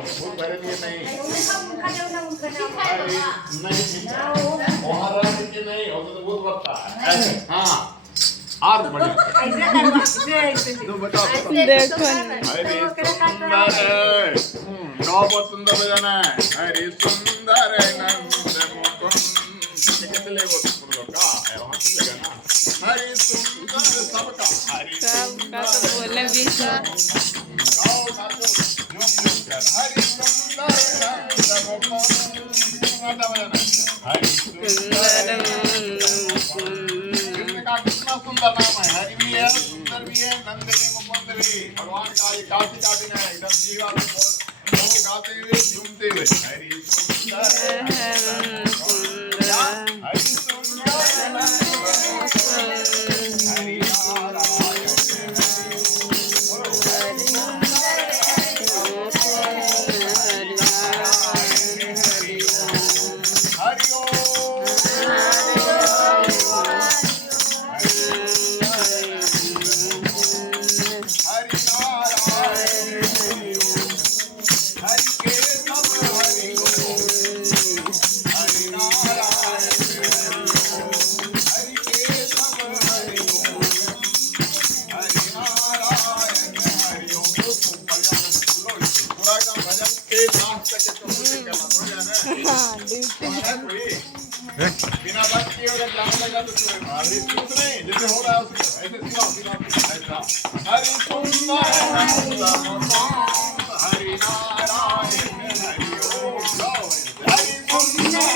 भूत भरे लिए नहीं महाराज की नहीं हो तो भूत भरता है ऐसे हाँ और बढ़िया तो बताओ देखो हरे सुंदर नौ बहुत सुंदर बजाना है हरे सुंदर नंद मुकुंद कैसे ले वो तुम लोग का है वहाँ से लेगा ना हरे सुंदर सबका हरे सबका तो बोले भी गाओ नाचो झूम झूम कर हरे सुंदर नंद मुकुंद गाना बजाना हरे सुंदर का कितना सुंदर नाम है हरि भी है सुंदर भी है नंद भी मुकुंद भी भगवान का ये काफी काफी है एकदम जीवा में लोग गाते हुए झूमते हुए हरि सुंदर हरि सुंदर हरि बिना बात किए अगर जाने लगा तो अरे कुछ नहीं जैसे हो रहा है ऐसे सुनाओ ऐसा हरि सुंदर हरि नारायण हरि ओम हरि सुंदर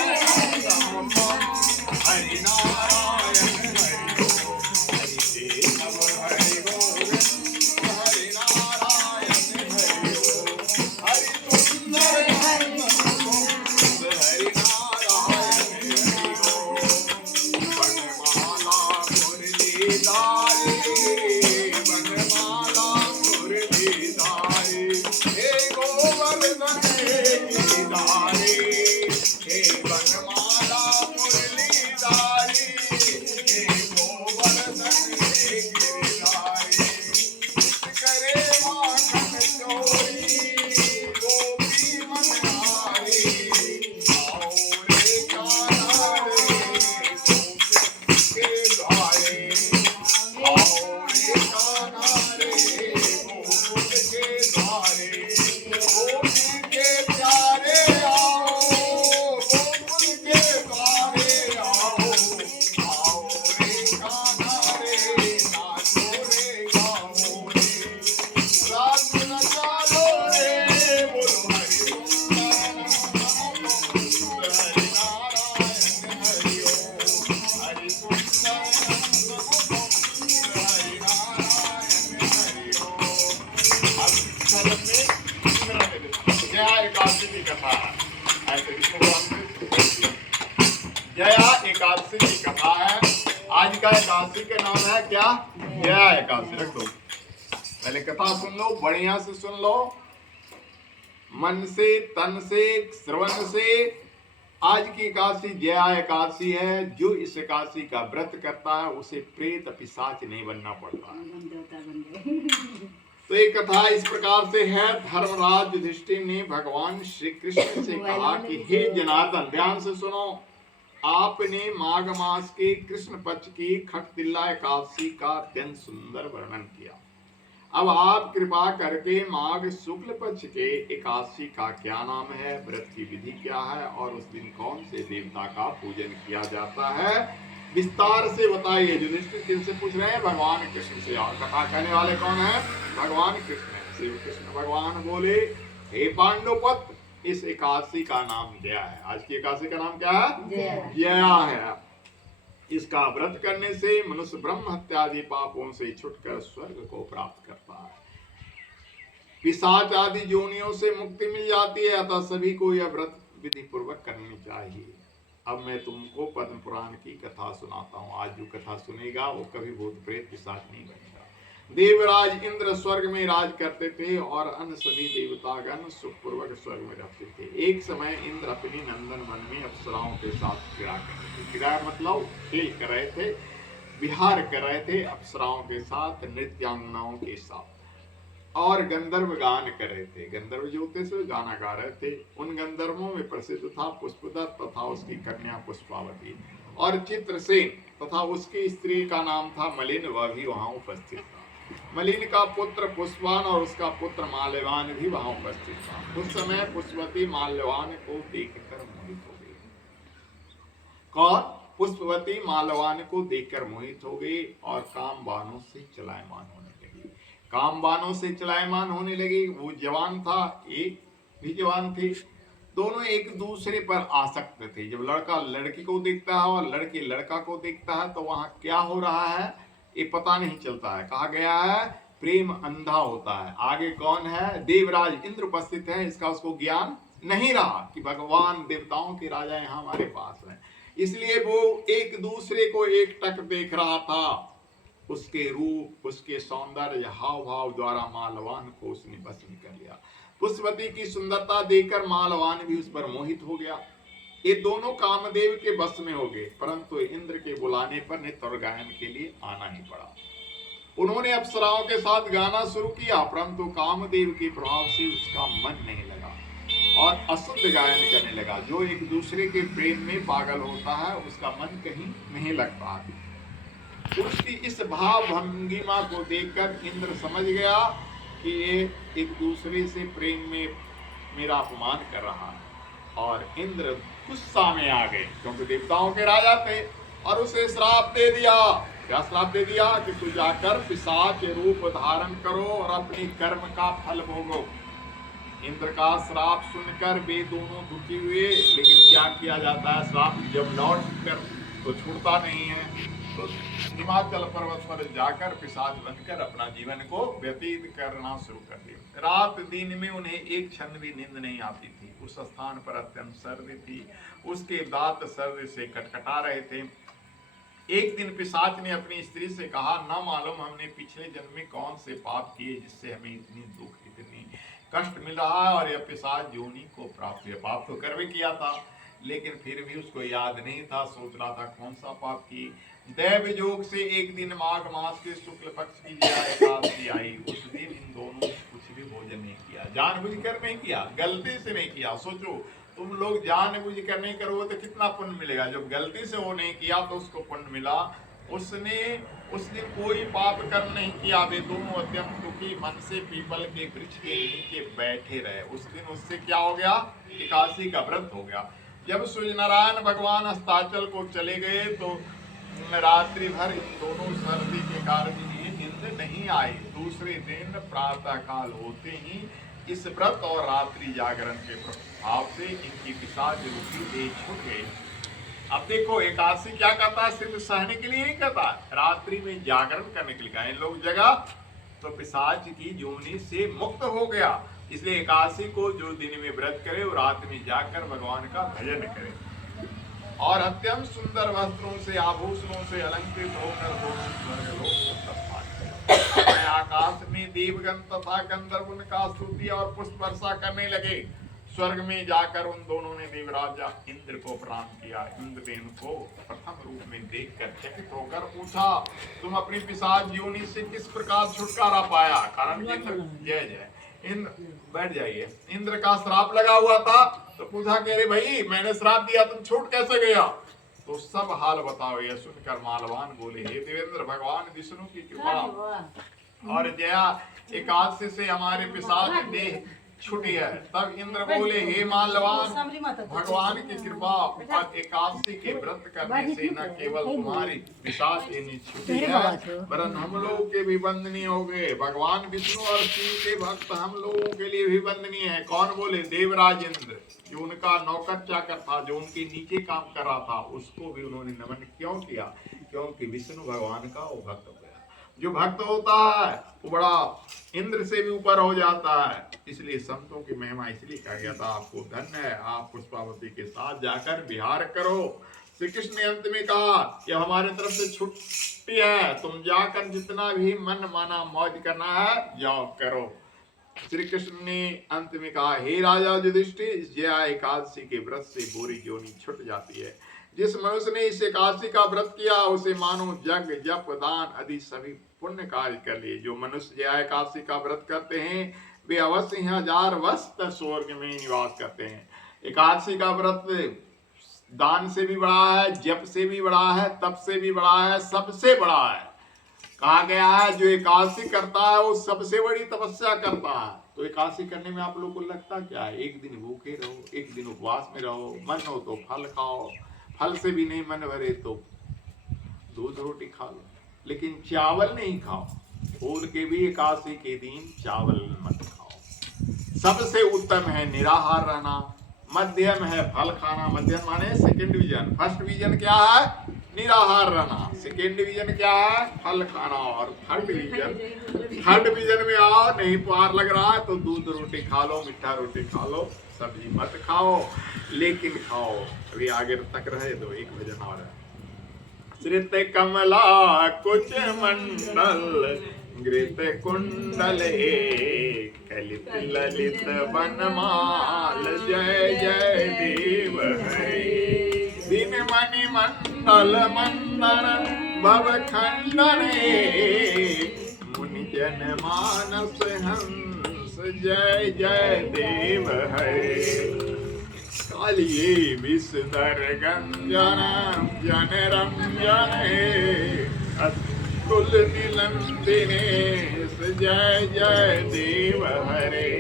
हरि नारायण हरि ओम हरि केशव हरि गोविंद हरि नारायण हरि ओम हरि सुंदर हरि जया एकादशी की कथा है। आज का एकादशी का नाम है क्या? जया एकादशी। रख दो, पहले कथा सुन लो, बढ़िया से सुन लो, मन से, तन से, श्रवण से। आज की एकादशी जया एकादशी है। जो इस एकादशी का व्रत करता है उसे प्रेत पिशाच नहीं बनना पड़ता है। तो एक कथा इस प्रकार से है। धर्मराज युधिष्ठिर ने भगवान श्री कृष्ण से कहा कि हे जनार्दन, ध्यान से सुनो, आपने माघ मास के कृष्ण पक्ष की खटतिल्ला एकादशी का अत्यंत सुंदर वर्णन किया। अब आप कृपा करके माघ शुक्ल पक्ष के एकादशी का क्या नाम है, व्रत की विधि क्या है और उस दिन कौन से देवता का पूजन किया जाता है, विस्तार से बताइए। युधिष्ठिर किनसे पूछ रहे हैं? भगवान कृष्ण से। और कथा कहने वाले कौन है? भगवान कृष्ण है। श्री कृष्ण भगवान बोले, हे पांडुपुत्र, इस एकादशी का नाम जया है। आज की एकादशी का नाम क्या है? जया है। इसका व्रत करने से मनुष्य ब्रह्म हत्या आदि पापों से छुटकर स्वर्ग को प्राप्त करता है, पिशाच आदि योनियों से मुक्ति मिल जाती है। अतः सभी को यह व्रत विधि पूर्वक करनी चाहिए। अब मैं तुमको पद्म पुराण की कथा सुनाता हूँ। आज जो कथा सुनेगा वो कभी भूत प्रेत पिशाच नहीं बनेगा। देवराज इंद्र स्वर्ग में राज करते थे और अन्य सभी देवतागण सुखपूर्वक स्वर्ग में रहते थे। एक समय इंद्र अपनी नंदन वन में अप्सराओं के साथ क्रीड़ा कर रहे थे। क्रीड़ा मतलब खेल कर रहे थे, विहार कर रहे थे अप्सराओं के साथ, नृत्यांगनाओं के साथ। और गंधर्व गान कर रहे थे। गंधर्व जो होते थे गाना गा रहे थे। उन गंधर्वों में प्रसिद्ध था पुष्पदत्त तथा उसकी कन्या पुष्पावती और चित्रसेन तथा उसकी स्त्री का नाम था मलिन, वह भी वहां उपस्थित था। मलिन का पुत्र पुष्पवान और उसका पुत्र माल्यवान भी वहां उपस्थित था। उस समय पुष्पवती माल्यवान को देखकर मोहित हो गई। कौन? पुष्पवती माल्यवान को देखकर मोहित हो गई और कामबानों से चलायमान होने लगी। कामबानों से चलायमान होने लगी। वो जवान था, एक भी जवान थी। दोनों एक दूसरे पर आसक्त थे। जब लड़का लड़की को देखता है और लड़की लड़का को देखता है तो वहां क्या हो रहा है ये पता नहीं चलता है। कहा गया है प्रेम अंधा होता है। आगे कौन है? देवराज इंद्र उपस्थित है। इसका उसको ज्ञान नहीं रहा कि भगवान देवताओं के राजा यहाँ हमारे पास हैं। इसलिए वो एक दूसरे को एकटक देख रहा था। उसके रूप, उसके सौंदर्य, हाव भाव द्वारा मालवान को उसने बस में कर लिया। पुष्पवती की सुंदरता देखकर मालवान भी उस पर मोहित हो गया। ये दोनों कामदेव के बस में हो गए, परंतु इंद्र के बुलाने पर नित्य गायन के लिए आना ही पड़ा। उन्होंने अप्सराओं के साथ गाना शुरू किया, परंतु कामदेव के प्रभाव से उसका मन नहीं लगा और अशुद्ध गायन करने लगा। जो एक दूसरे के प्रेम में पागल होता है उसका मन कहीं नहीं लगता। उसकी इस भाव भंगिमा को देखकर इंद्र समझ गया कि ये एक दूसरे से प्रेम में मेरा अपमान कर रहा है और इंद्र गुस्सा में आ गए, क्योंकि देवताओं के राजा थे, और उसे श्राप दे दिया। क्या श्राप दे दिया? कि तू जाकर पिशाच रूप धारण करो और अपने कर्म का फल भोगो। इंद्र का श्राप सुनकर वे दोनों दुखी हुए, लेकिन क्या किया जाता है, श्राप जब लौट कर तो छूटता नहीं है। तो हिमाचल पर्वत पर जाकर पिशाच बनकर अपना जीवन को व्यतीत करना शुरू कर दिया। रात दिन में उन्हें एक क्षण भी नींद नहीं आती थी। उस स्थान पर अत्यंत सर्दी थी, उसके दांत सर्दी से कटकटा रहे थे। एक दिन पिशाच ने अपनी स्त्री से कहा, न मालूम हमने पिछले जन्म में कौन से पाप किए जिससे हमें इतनी दुख, इतनी कष्ट मिल रहा है, और यह पिशाच योनि को प्राप्त हुआ। पाप तो कर भी किया था, लेकिन फिर भी उसको याद नहीं था। सोच रहा था कौन सा पाप की। दैव योग से एक दिन माघ मास के शुक्ल पक्ष की एकादशी आई। उस दिन इन दोनों ने कुछ भी भोजन नहीं किया, जानबूझकर नहीं किया, गलती से नहीं किया। सोचो तुम लोग जानबूझकर नहीं करोगे तो कितना पुण्य मिलेगा। जब गलती से वो नहीं किया तो उसको पुण्य मिला। उसने उस दिन कोई पाप कर्म नहीं किया। वे दोनों अत्यंत दुखी मन से पीपल के वृक्ष के नीचे बैठे रहे। उस दिन उससे क्या हो गया? एकादशी का व्रत हो गया। जब सूर्य नारायण भगवान अस्ताचल को चले गए तो रात्रि भर इन दोनों सर्दी के कारण ही नींद नहीं आई। दूसरे दिन प्रातः काल होते ही इस व्रत और रात्रि जागरण के प्रभाव से इनकी पिशाच रूपी देह छूट गई। अब देखो एकादशी क्या कहता है? सिर्फ सहने के लिए नहीं कहता, रात्रि में जागरण करने के लिए कहा। इन लोग जगह तो पिशाच की योनि से मुक्त हो गया। इसलिए एकादशी को जो दिन में व्रत करे वो रात में जाकर भगवान का भजन करे और अत्यंत सुंदर वस्त्रों से, आभूषणों से अलंकृत होकर दोनों स्वर्गलोक को प्रस्थान करे। आकाश में देवगण तथा गंधर्व उनका स्तुति और पुष्प वर्षा करने लगे। स्वर्ग में जाकर उन दोनों ने देवराजा इंद्र को प्रणाम किया। इंद्र ने उनको प्रथम रूप में देखकर चकित होकर पूछा, तुम अपनी पिशाच योनि से किस प्रकार छुटकारा पाया? कारण इंद्र जय जय इंद्र बैठ जाइए। इंद्र का श्राप लगा हुआ था तो पूछा कि अरे भाई मैंने श्राप दिया, तुम छूट कैसे गया? तो सब हाल बताओ। यह सुनकर मालवान बोले, हे देवेंद्र, भगवान विष्णु की कृपा और जया एकादशी से हमारे पिशाच देह छुटी है। तब इंद्र बोले, हे माल्यवान, भगवान की कृपा और एकादशी के व्रत करने से न केवल तुम्हारी पिशाच छुटी है वरन हम लोगों के भी वंदनीय हो गए। भगवान विष्णु और शिव के भक्त हम लोगों के लिए भी वंदनीय है। कौन बोले? देवराज इंद्र, जो उनका नौकर चाकर था, जो उनके नीचे काम कर रहा था, उसको भी उन्होंने नमन क्यों किया? क्योंकि विष्णु भगवान का वो भक्त हो गया। जो भक्त होता है वो बड़ा इंद्र से भी ऊपर हो जाता है। इसलिए संतों की महिमा इसलिए कहा गया था, आपको धन्य है, आप पुष्पावती के साथ जाकर विहार करो। श्री कृष्ण ने अंत में कहा, यह हमारे तरफ से छुट्टी है, तुम जाकर जितना भी मन माना मौज करना है जाओ करो। श्री कृष्ण ने अंत में कहा, हे राजा युधिष्ठिर, जया एकादशी के व्रत से बुरी योनि छूट जाती है। जिस मनुष्य ने इस एकादशी का व्रत किया उसे मानो जग जप दान आदि सभी पुण्य कार्य कर लिए। जो मनुष्य जो एकादशी का व्रत करते हैं वे अवश्य 1000 वर्ष तक स्वर्ग में निवास करते हैं। एकादशी का व्रत दान से भी बड़ा है, जप से भी बड़ा है, तप से भी बड़ा है, सबसे बड़ा है। कहा गया है जो एकादशी करता है वो सबसे बड़ी तपस्या करता है। तो एकादशी करने में आप लोगों को लगता क्या है? एक दिन भूखे रहो, एक दिन उपवास में रहो, मन हो तो फल खाओ, फल से भी नहीं मन भरे तो दूध रोटी खा लो, लेकिन चावल नहीं खाओ। भूल के भी एकादशी के दिन चावल मत खाओ। सबसे उत्तम है निराहार रहना, मध्यम है फल खाना। मध्यम माने सेकंड डिवीजन। फर्स्ट डिवीजन क्या है? निराहार रहना। सेकंड डिवीजन क्या है? फल खाना। और थर्ड डिवीजन में आओ, नहीं पार लग रहा है तो दूध रोटी खा लो, मीठा रोटी खा लो, सब्जी मत खाओ, लेकिन खाओ। अभी आगे तक रहे तो एक भजन और है। श्रित कमला कुच मंडल घृत कुंडल कलित ललित बनमाल जय जय देव हरे। दिन मणि मंडल मंदन भव खंडन मुनि जन मानस हंस जय जय देव हरे। कालिये विषधर गंजन जन रंजन अतुल निलंबिने जय जय देव हरे।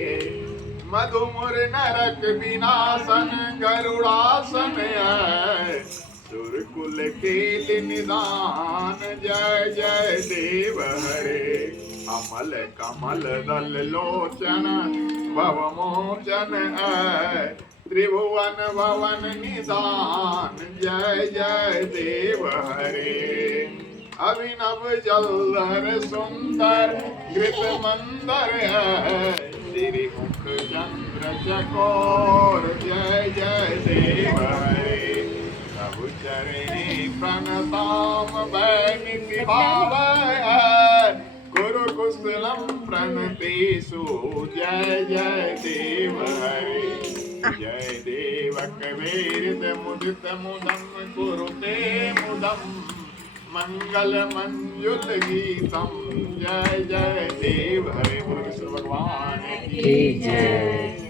मधुमुर नरक विनाशन गरुड़ासन सुरकुल केल निदान जय जय देव हरे। अमल कमल दल लोचन भव मोचन त्रिभुवन भवन निदान जय जय देव हरे। अभिनव जलधर सुंदर घृत मंदर श्रीमुख चंद्र चकोर जय जय देव हरे। प्रभु चरणी प्रणताम वैनिति भाव गुरु कुशलम प्रणतेषु जय जय देव हरे। जय देवक वेद मुदित मुदम कुरुते मुदम मंगल मंजुल गीतम जय जय देव हरे। बोलो कृष्ण भगवान की जय।